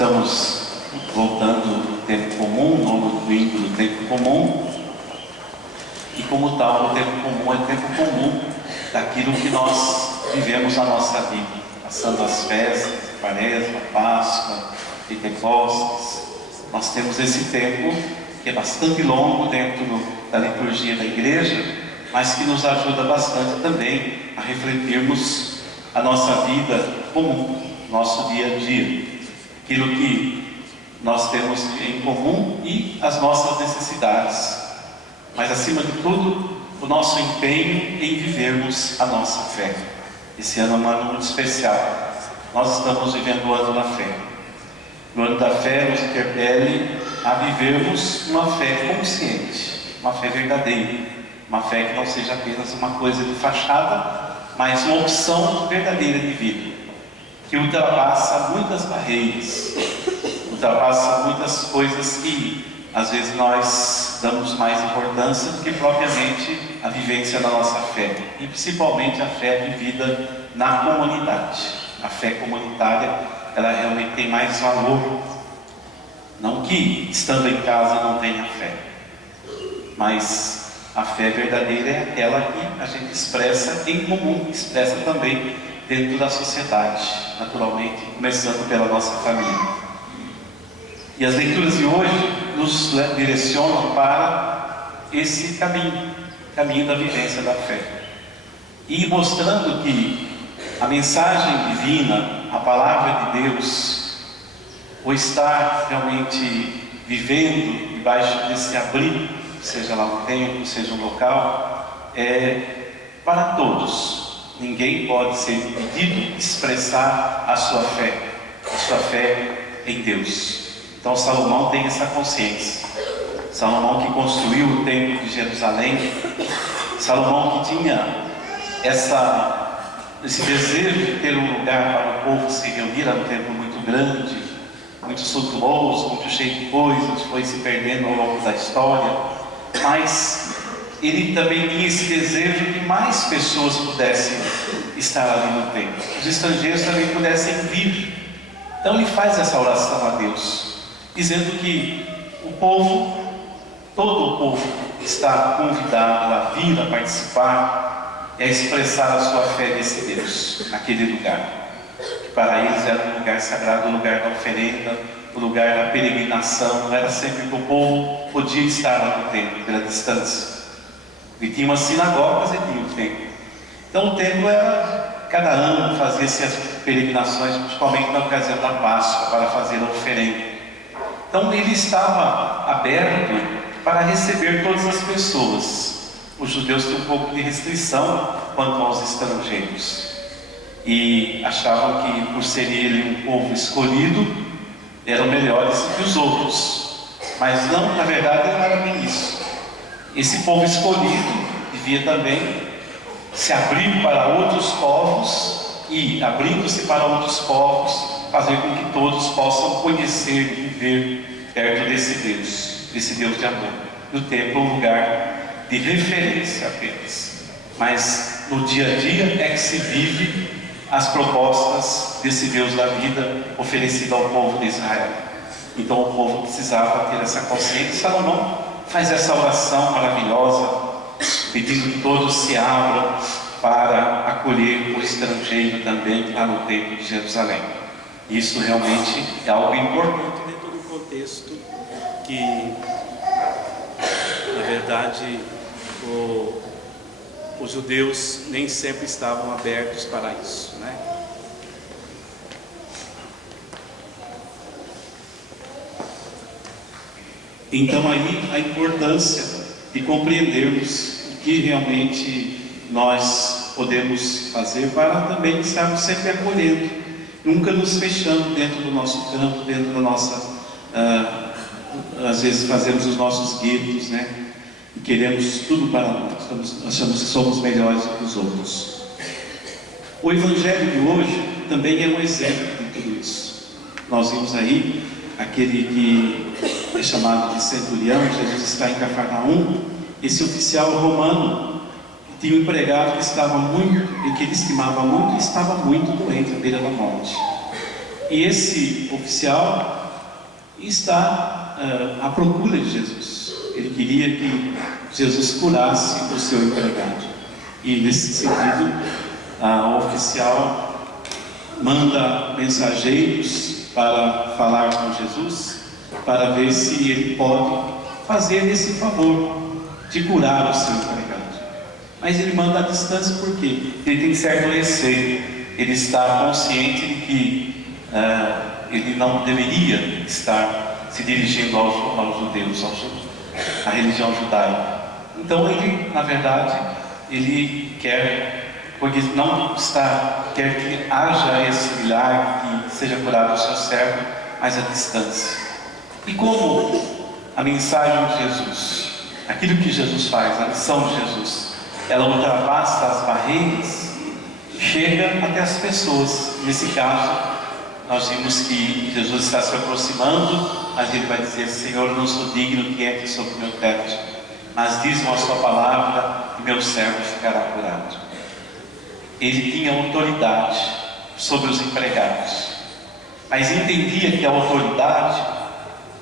estamos voltando do tempo comum, nono domingo do tempo comum, e como tal, o tempo comum é o tempo comum daquilo que nós vivemos na nossa vida, passando as festas, Quaresma, Páscoa, Pentecostes. Nós temos esse tempo que é bastante longo dentro da liturgia da igreja, mas que nos ajuda bastante também a refletirmos a nossa vida comum, nosso dia a dia, aquilo que nós temos em comum e as nossas necessidades, mas acima de tudo, o nosso empenho em vivermos a nossa fé. Esse ano é um ano muito especial. Nós estamos vivendo o ano da fé. O ano da fé nos interpele a vivermos uma fé consciente, uma fé verdadeira, uma fé que não seja apenas uma coisa de fachada, mas uma opção verdadeira de vida, que ultrapassa muitas barreiras, ultrapassa muitas coisas que às vezes nós damos mais importância do que propriamente a vivência da nossa fé, e principalmente a fé vivida na comunidade. A fé comunitária, ela realmente tem mais valor. Não que estando em casa não tenha fé, mas a fé verdadeira é aquela que a gente expressa em comum, expressa também dentro da sociedade, naturalmente, começando pela nossa família. E as leituras de hoje nos direcionam para esse caminho da vivência da fé, e mostrando que a mensagem divina, a palavra de Deus, o estar realmente vivendo debaixo desse abrigo, seja lá um templo, seja um local, é para todos. Ninguém pode ser impedido de expressar a sua fé em Deus. Então Salomão tem essa consciência. Salomão que construiu o templo de Jerusalém, Salomão que tinha esse desejo de ter um lugar para o povo se reunir. Era um templo muito grande, muito suntuoso, muito cheio de coisas, foi se perdendo ao longo da história, mas ele também tinha esse desejo de mais pessoas pudessem estar ali no templo, os estrangeiros também pudessem vir. Então ele faz essa oração a Deus, dizendo que o povo, todo o povo, está convidado a vir, a participar e a expressar a sua fé nesse Deus, naquele lugar, que para eles era um lugar sagrado, o lugar da oferenda, o lugar da peregrinação. Não era sempre que o povo podia estar lá no templo, pela distância. E tinha umas sinagogas e tinha o templo. Então o templo era, cada ano fazia-se as peregrinações, principalmente na ocasião da Páscoa, para fazer a oferenda. Então ele estava aberto para receber todas as pessoas. Os judeus têm um pouco de restrição quanto aos estrangeiros, e achavam que por ser ele um povo escolhido, eram melhores que os outros. Mas não, na verdade não era bem isso. Esse povo escolhido devia também se abrir para outros povos, e abrindo-se para outros povos, fazer com que todos possam conhecer e viver perto desse Deus de amor. No templo, um lugar de referência apenas, mas no dia a dia é que se vive as propostas desse Deus da vida oferecido ao povo de Israel. Então o povo precisava ter essa consciência. Salomão faz essa oração maravilhosa, pedindo que todos se abram para acolher o estrangeiro também lá no templo de Jerusalém. Isso realmente é algo importante dentro do contexto que, na verdade, os judeus nem sempre estavam abertos para isso, né? Então aí a importância de compreendermos o que realmente nós podemos fazer para também estarmos sempre acolhendo, nunca nos fechando dentro do nosso campo, dentro da nossa... às vezes fazemos os nossos guetos, né? E queremos tudo para nós, achamos que somos melhores que os outros. O Evangelho de hoje também é um exemplo de tudo isso. Nós vimos aí aquele que é chamado de centurião. Jesus está em Cafarnaum. Esse oficial romano tinha um empregado que estava muito, e que ele estimava muito, e estava muito doente à beira da morte. E esse oficial está à procura de Jesus. Ele queria que Jesus curasse o seu empregado. E nesse sentido, o oficial manda mensageiros para falar com Jesus, para ver se ele pode fazer esse favor de curar o seu empregado. Mas ele manda à distância porque ele tem certo receio. Ele está consciente de que ele não deveria estar se dirigindo aos judeus, à religião judaica. Então ele, na verdade, ele quer, porque não está, quer que haja esse milagre, que seja curado o seu servo, mas à distância. E como a mensagem de Jesus, aquilo que Jesus faz, a missão de Jesus, ela ultrapassa as barreiras, chega até as pessoas. Nesse caso, nós vimos que Jesus está se aproximando, mas ele vai dizer: Senhor, eu não sou digno que entre sobre o meu teto, mas diz a sua palavra e meu servo ficará curado. Ele tinha autoridade sobre os empregados, mas entendia que a autoridade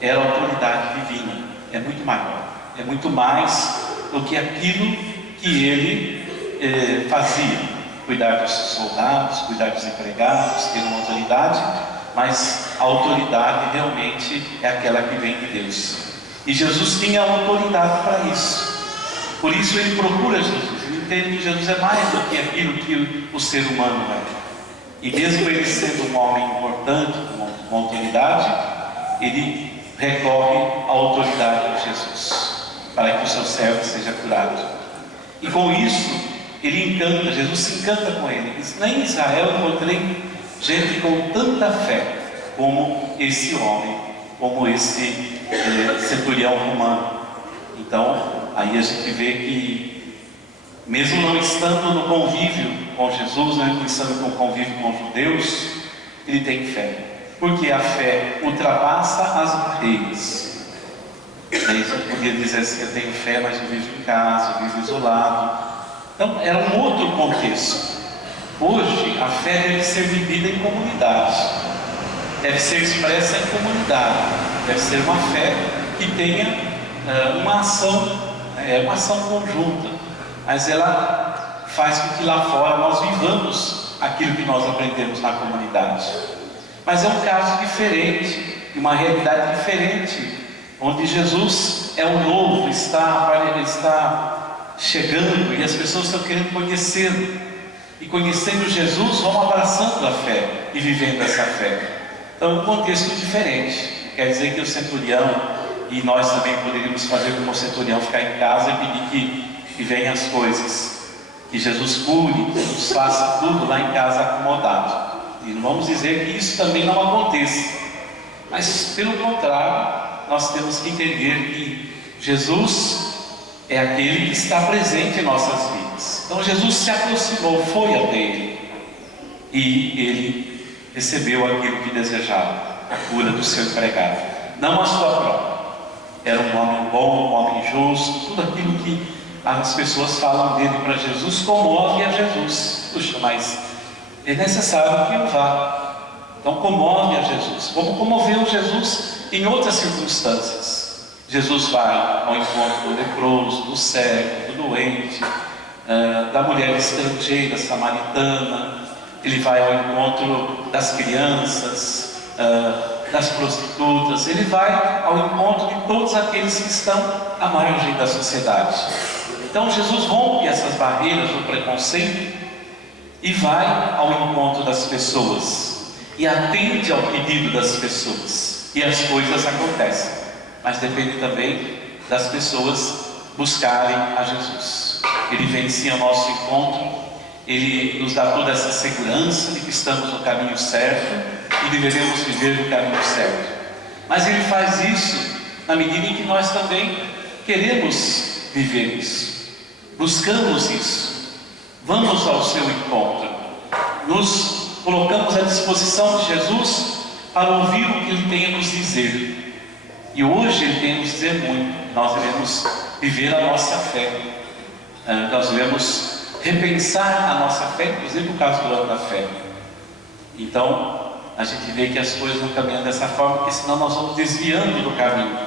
era a autoridade divina, é muito maior, é muito mais do que aquilo que ele fazia. Cuidar dos soldados, cuidar dos empregados, ter uma autoridade, mas a autoridade realmente é aquela que vem de Deus. E Jesus tinha autoridade para isso. Por isso ele procura Jesus. Ele entende que Jesus é mais do que aquilo que o ser humano é. E mesmo ele sendo um homem importante, com autoridade, ele recorre à autoridade de Jesus, para que o seu servo seja curado. E com isso, ele encanta, Jesus se encanta com ele. Diz: nem em Israel encontrei gente com tanta fé como esse homem, como esse centurião romano. Então, aí a gente vê que, mesmo não estando no convívio com Jesus, não estando no convívio com os judeus, ele tem fé, porque a fé ultrapassa as barreiras. Daí você podia dizer assim: eu tenho fé, mas eu vivo em casa, eu vivo isolado. Então, era um outro contexto. Hoje, a fé deve ser vivida em comunidade, deve ser expressa em comunidade, deve ser uma fé que tenha uma ação conjunta, mas ela faz com que lá fora nós vivamos aquilo que nós aprendemos na comunidade. Mas é um caso diferente, uma realidade diferente, onde Jesus é o novo, está chegando e as pessoas estão querendo conhecê-lo, e conhecendo Jesus vão abraçando a fé e vivendo essa fé. Então é um contexto diferente. Quer dizer que o centurião, e nós também poderíamos fazer como o centurião, ficar em casa e pedir que venham as coisas, que Jesus cure, que Jesus faça tudo lá em casa acomodado. E não vamos dizer que isso também não aconteça, mas pelo contrário, nós temos que entender que Jesus é aquele que está presente em nossas vidas. Então Jesus se aproximou, foi até ele, e ele recebeu aquilo que desejava, a cura do seu empregado, não a sua própria. Era um homem bom, um homem justo, tudo aquilo que as pessoas falam dele para Jesus comove a Jesus. Puxa, mas é necessário que eu vá. Então comove a Jesus, como comoveu Jesus em outras circunstâncias. Jesus vai ao encontro do leproso, do cego, do doente, da mulher estrangeira, samaritana. Ele vai ao encontro das crianças, das prostitutas. Ele vai ao encontro de todos aqueles que estão à margem da sociedade. Então Jesus rompe essas barreiras do preconceito e vai ao encontro das pessoas e atende ao pedido das pessoas, e as coisas acontecem. Mas depende também das pessoas buscarem a Jesus. Ele vem sim ao nosso encontro, Ele nos dá toda essa segurança de que estamos no caminho certo e devemos viver no caminho certo. Mas Ele faz isso na medida em que nós também queremos viver isso, buscamos isso, vamos ao seu encontro, nos colocamos à disposição de Jesus para ouvir o que Ele tem a nos dizer. E hoje Ele tem a nos dizer muito. Nós devemos viver a nossa fé, nós devemos repensar a nossa fé, inclusive no caso do ano da fé. Então, a gente vê que as coisas não caminham dessa forma, porque senão nós vamos desviando do caminho.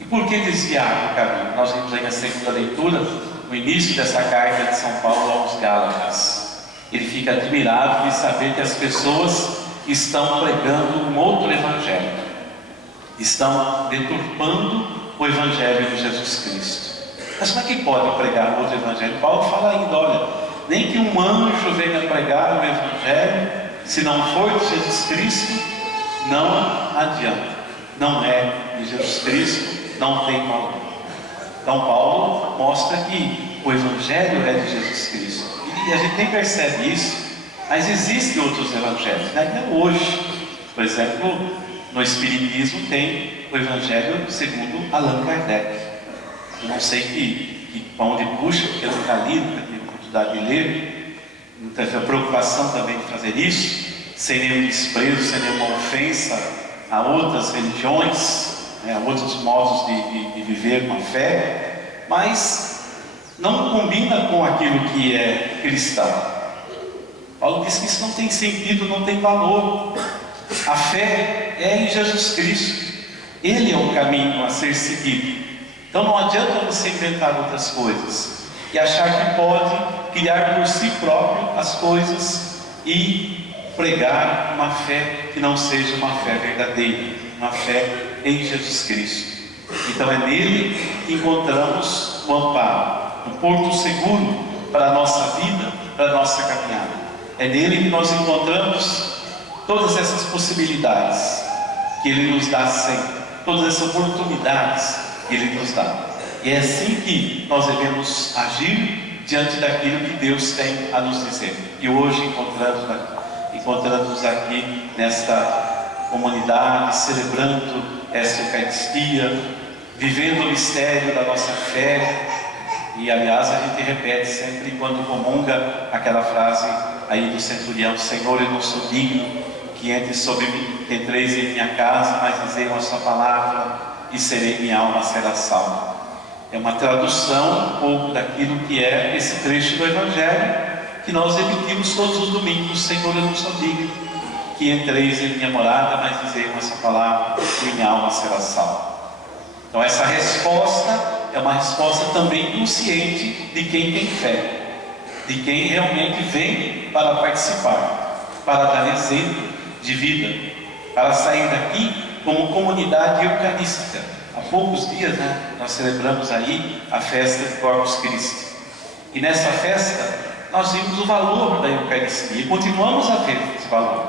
E por que desviar do caminho? Nós vimos aí na segunda leitura, no início dessa carta de São Paulo aos Gálatas. Ele fica admirado de saber que as pessoas estão pregando um outro evangelho, estão deturpando o evangelho de Jesus Cristo. Mas como é que pode pregar outro evangelho? Paulo fala ainda, olha, nem que um anjo venha pregar o evangelho, se não for de Jesus Cristo, não adianta. Não é de Jesus Cristo, não tem valor. Então Paulo mostra que o evangelho é de Jesus Cristo. E a gente nem percebe isso, mas existem outros evangelhos, né? Até hoje, por exemplo, no Espiritismo tem o evangelho segundo Allan Kardec. Eu não sei que onde puxa, porque eu nunca li, nunca tive oportunidade de ler, não teve a preocupação também de fazer isso, sem nenhum desprezo, sem nenhuma ofensa a outras religiões, né, a outros modos de viver uma fé, mas não combina com aquilo que é cristão. Paulo diz que isso não tem sentido, não tem valor. A fé é em Jesus Cristo, Ele é o caminho a ser seguido. Então não adianta você inventar outras coisas e achar que pode criar por si próprio as coisas e pregar uma fé que não seja uma fé verdadeira, uma fé em Jesus Cristo. Então é nele que encontramos o amparo, o porto seguro para a nossa vida, para a nossa caminhada. É nele que nós encontramos todas essas possibilidades que Ele nos dá sempre, todas essas oportunidades que Ele nos dá. E é assim que nós devemos agir diante daquilo que Deus tem a nos dizer. E hoje encontramos aqui nesta comunidade, celebrando esta Eucaristia, vivendo o mistério da nossa fé. E aliás a gente repete sempre quando comunga aquela frase aí do centurião: Senhor, eu não sou digno que entre sobre mim, entreis em minha casa, mas dizei uma só palavra e serei, minha alma será salva. É uma tradução um pouco daquilo que é esse trecho do Evangelho que nós repetimos todos os domingos: Senhor, eu não sou digno que entreis em minha morada, mas dizei uma só palavra e minha alma será salva. Então essa resposta é uma resposta também consciente de quem tem fé, de quem realmente vem para participar, para dar exemplo de vida, para sair daqui como comunidade eucarística. Há poucos dias, nós celebramos aí a festa de Corpus Christi. E nessa festa nós vimos o valor da Eucaristia e continuamos a ver esse valor,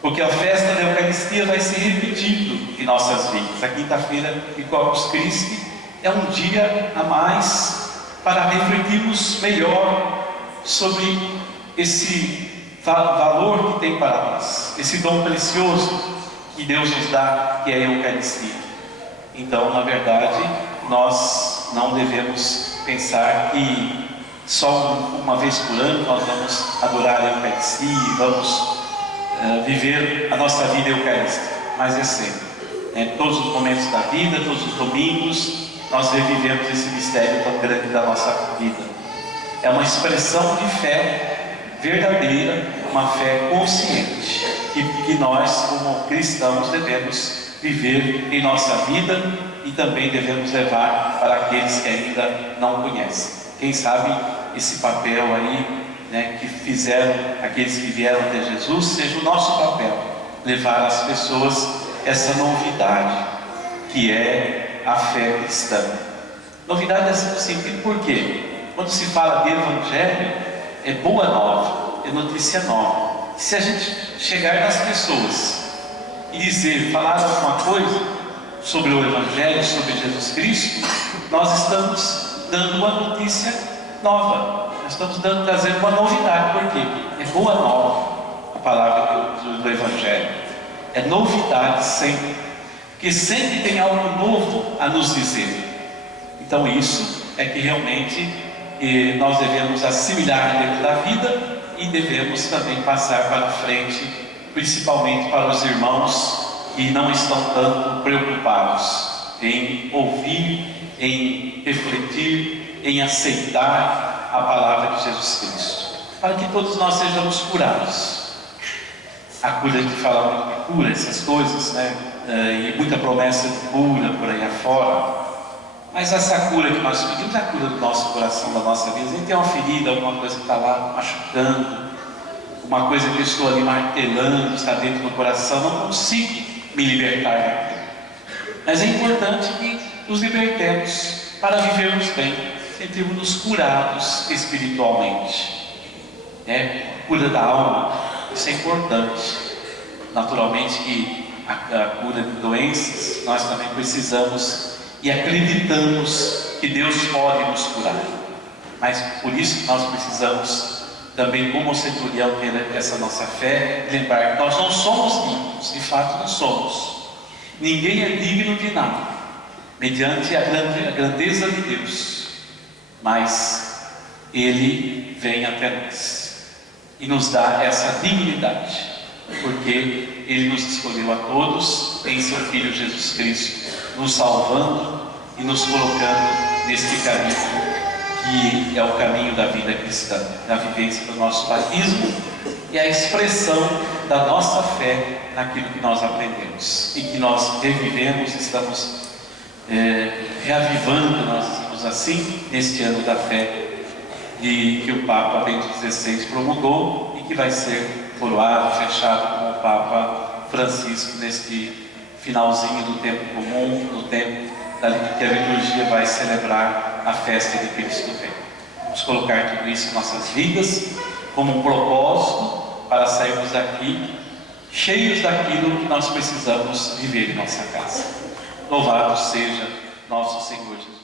porque a festa da Eucaristia vai se repetindo em nossas vidas. A quinta-feira de Corpus Christi é um dia a mais para refletirmos melhor sobre esse valor que tem para nós, esse dom precioso que Deus nos dá, que é a Eucaristia. Então, na verdade, nós não devemos pensar que só uma vez por ano nós vamos adorar a Eucaristia e vamos viver a nossa vida eucarística, mas é sempre, todos os momentos da vida, todos os domingos, nós revivemos esse mistério tão grande da nossa vida. É uma expressão de fé verdadeira, uma fé consciente, que nós, como cristãos, devemos viver em nossa vida e também devemos levar para aqueles que ainda não conhecem. Quem sabe esse papel aí, que fizeram aqueles que vieram até Jesus, seja o nosso papel, levar às pessoas essa novidade que é a fé cristã. Novidade nesse sentido, por quê? Quando se fala de Evangelho, é boa nova, é notícia nova. Se a gente chegar nas pessoas e dizer, falar alguma coisa sobre o Evangelho, sobre Jesus Cristo, nós estamos dando uma notícia nova, nós estamos trazendo uma novidade. Por quê? É boa nova a palavra do Evangelho, é novidade sempre, porque sempre tem algo novo a nos dizer. Então isso é que realmente nós devemos assimilar dentro da vida e devemos também passar para frente, principalmente para os irmãos que não estão tanto preocupados em ouvir, em refletir, em aceitar a palavra de Jesus Cristo, para que todos nós sejamos curados. a cura que fala muito de cura, essas coisas, né? E muita promessa de cura por aí afora. Mas essa cura que nós pedimos é a cura do nosso coração, da nossa vida. A gente tem uma ferida, alguma coisa que está lá machucando, uma coisa que eu estou ali martelando, está dentro do coração, não consigo me libertar daquilo. Mas é importante que nos libertemos para vivermos bem, sentirmos-nos curados espiritualmente. Cura da alma, isso é importante. Naturalmente que a cura de doenças, nós também precisamos e acreditamos que Deus pode nos curar. Mas por isso que nós precisamos também, como centurião, ter essa nossa fé, lembrar que nós não somos dignos, de fato não somos. Ninguém é digno de nada, mediante a grandeza de Deus, mas Ele vem até nós e nos dá essa dignidade, porque Ele nos escolheu a todos em Seu Filho Jesus Cristo, nos salvando e nos colocando neste caminho que é o caminho da vida cristã, da vivência do nosso batismo e a expressão da nossa fé naquilo que nós aprendemos e que nós revivemos, estamos reavivando, nós dizemos assim, neste ano da fé que o Papa Bento XVI promulgou e que vai ser coroado, fechado com o Papa Francisco neste finalzinho do tempo comum, no tempo que a liturgia vai celebrar a festa de Cristo Rei. Vamos colocar tudo isso em nossas vidas como um propósito para sairmos daqui cheios daquilo que nós precisamos viver em nossa casa. Louvado seja nosso Senhor Jesus.